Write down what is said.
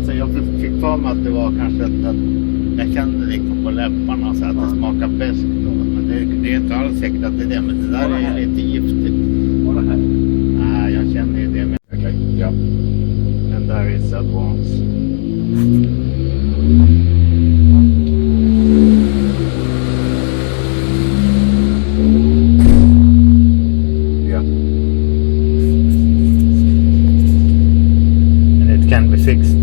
alltså jag fick för mig att det var kanske att jag kände liksom på läpparna så att det smakar bäst då. Men det är inte alls säkert att det är det, men det där är lite giftigt. Var det här? Nej, jag känner ju det med. Okej, ja. And there is advance. Ja. And it can be fixed.